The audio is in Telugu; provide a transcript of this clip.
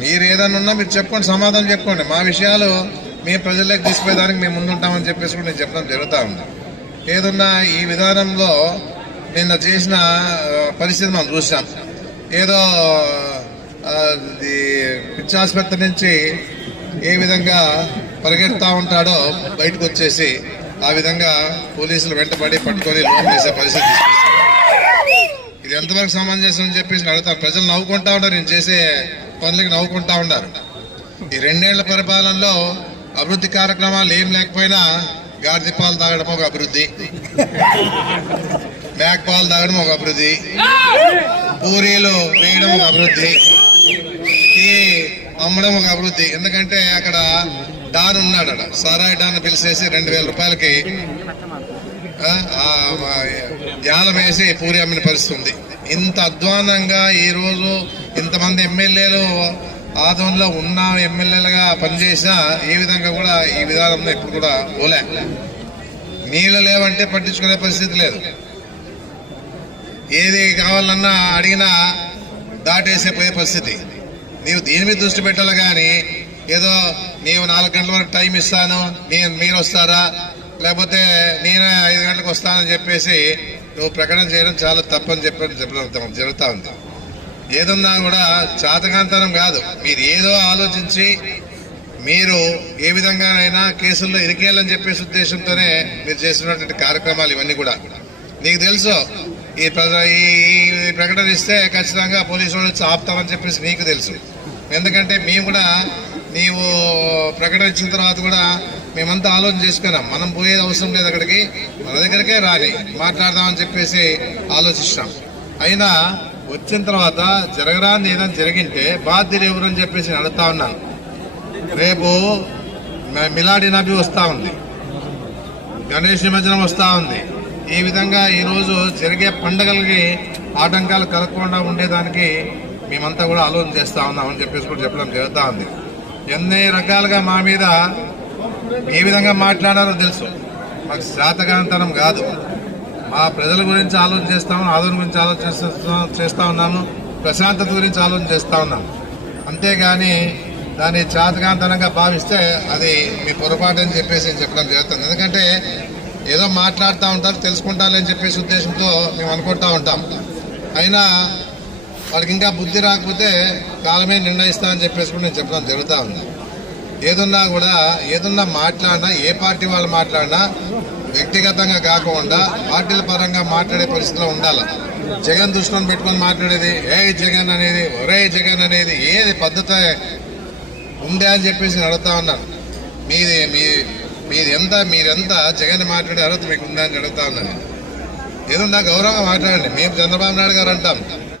మీరు ఏదన్నా ఉన్నా మీరు చెప్పుకోండి, సమాధానం చెప్పుకోండి. మా విషయాలు మేము ప్రజల్లోకి తీసుకుపోయేదానికి మేము ముందుంటామని చెప్పేసి కూడా నేను చెప్పడం జరుగుతూ ఉంది. ఏదన్నా ఈ విధానంలో నిన్న చేసిన పరిస్థితి మనం చూసాం. ఏదో పిచ్చాసుపత్రి నుంచి ఏ విధంగా పరిగెడతా ఉంటాడో బయటకు వచ్చేసి ఆ విధంగా పోలీసులు వెంటబడి పట్టుకొని లోన్ చేసే పరిస్థితి తీసుకొస్తారు. ఇది ఎంతవరకు సమంజసం అని చెప్పేసి అడుగుతారు. ప్రజలు నవ్వుకుంటా ఉంటారు, నేను చేసే పనులకి నవ్వుకుంటా ఉన్నారు. ఈ 2 ఏళ్ల పరిపాలనలో అభివృద్ధి కార్యక్రమాలు ఏం లేకపోయినా గాడిద పాలు తాగడం ఒక అభివృద్ధి, మేక పాలు తాగడం ఒక అభివృద్ధి, పూరీలు వేయడం ఒక అభివృద్ధి, ఈ అమ్మడం ఒక అభివృద్ధి. ఎందుకంటే అక్కడ డాన్ ఉన్నాడు, అక్కడ సారాయి డాన్ పిలిచేసి 2000 రూపాయలకి యాలం వేసి పూరి అమ్మిన పరిస్థితి ఉంది. ఇంత అధ్వానంగా ఈరోజు ఇంతమంది ఎమ్మెల్యేలు ఆదంలో ఉన్న ఎమ్మెల్యేలుగా పనిచేసినా ఏ విధంగా కూడా ఈ విధానంలో ఇప్పుడు కూడా పోలే. నీళ్లు లేవంటే పట్టించుకునే పరిస్థితి లేదు. ఏది కావాలన్నా అడిగినా దాటేసే పోయే పరిస్థితి. నీవు దీని మీద దృష్టి పెట్టాలి కానీ ఏదో నీవు 4 గంటల వరకు టైం ఇస్తాను, మీరు వస్తారా, లేకపోతే నేను 5 గంటలకు వస్తానని చెప్పేసి నువ్వు ప్రకటన చేయడం చాలా తప్పని చెప్పడం జరుగుతూ ఉంది. ఏదన్నా కూడా చాతకాంతనం కాదు. మీరు ఏదో ఆలోచించి మీరు ఏ విధంగానైనా కేసుల్లో ఇరికేయాలని చెప్పేసి ఉద్దేశంతోనే మీరు చేస్తున్నటువంటి కార్యక్రమాలు ఇవన్నీ కూడా. నీకు తెలుసు ఈ ప్రకటన ఇస్తే ఖచ్చితంగా పోలీసు వాళ్ళు వచ్చి ఆపుతామని చెప్పేసి నీకు తెలుసు. ఎందుకంటే మేము కూడా నీవు ప్రకటన ఇచ్చిన తర్వాత కూడా మేమంతా ఆలోచన చేసుకున్నాం. మనం పోయేది అవసరం లేదు, అక్కడికి మన దగ్గరికే రాని మాట్లాడదామని చెప్పేసి ఆలోచిస్తాం. అయినా వచ్చిన తర్వాత జరగరాని ఏదైనా జరిగింటే బాధ్యులు ఎవరని చెప్పేసి అడుగుతా ఉన్నాను. రేపు మిలాడి నబి వస్తూ ఉంది, గణేష్ నిమజ్జనం వస్తూ ఉంది. ఈ విధంగా ఈరోజు జరిగే పండుగలకి ఆటంకాలు కలగకుండా ఉండేదానికి మేమంతా కూడా ఆలోచన చేస్తూ ఉన్నామని చెప్పేసి కూడా చెప్పడం జరుగుతూ ఉంది. ఎన్ని రకాలుగా మా మీద ఏ విధంగా మాట్లాడారో తెలుసు. మాకు శాతకాంతనం కాదు. మా ప్రజల గురించి ఆలోచన చేస్తాము, ఆదరణ గురించి ఆలోచన చేస్తూ ఉన్నాము, ప్రశాంతత గురించి ఆలోచన చేస్తూ ఉన్నాము. అంతేగాని దాన్ని శాతకాంతనంగా భావిస్తే అది మీ పొరపాటు అని చెప్పేసి చెప్పడం జరుగుతుంది. ఎందుకంటే ఏదో మాట్లాడుతూ ఉంటారు, తెలుసుకుంటారని చెప్పేసి ఉద్దేశంతో మేము అనుకుంటూ ఉంటాం. అయినా వాళ్ళకి ఇంకా బుద్ధి రాకపోతే కాలమే నిర్ణయిస్తామని చెప్పేసి కూడా నేను చెప్పడం జరుగుతూ ఉంది. ఏదన్నా మాట్లాడినా, ఏ పార్టీ వాళ్ళు మాట్లాడినా వ్యక్తిగతంగా కాకుండా పార్టీల పరంగా మాట్లాడే పరిస్థితిలో ఉండాలి. జగన్ దృష్టిలో పెట్టుకొని మాట్లాడేది ఏ జగన్ అనేది, ఒరే జగన్ అనేది ఏది పద్ధతి ఉందే అని చెప్పేసి నేను అడుగుతా ఉన్నాను. మీరెంత జగన్ మాట్లాడే అర్హత మీకు ఉందా అని అడుగుతా ఉన్నాను. ఏదన్నా గౌరవంగా మాట్లాడండి. మేము చంద్రబాబు నాయుడు గారు అంటాం,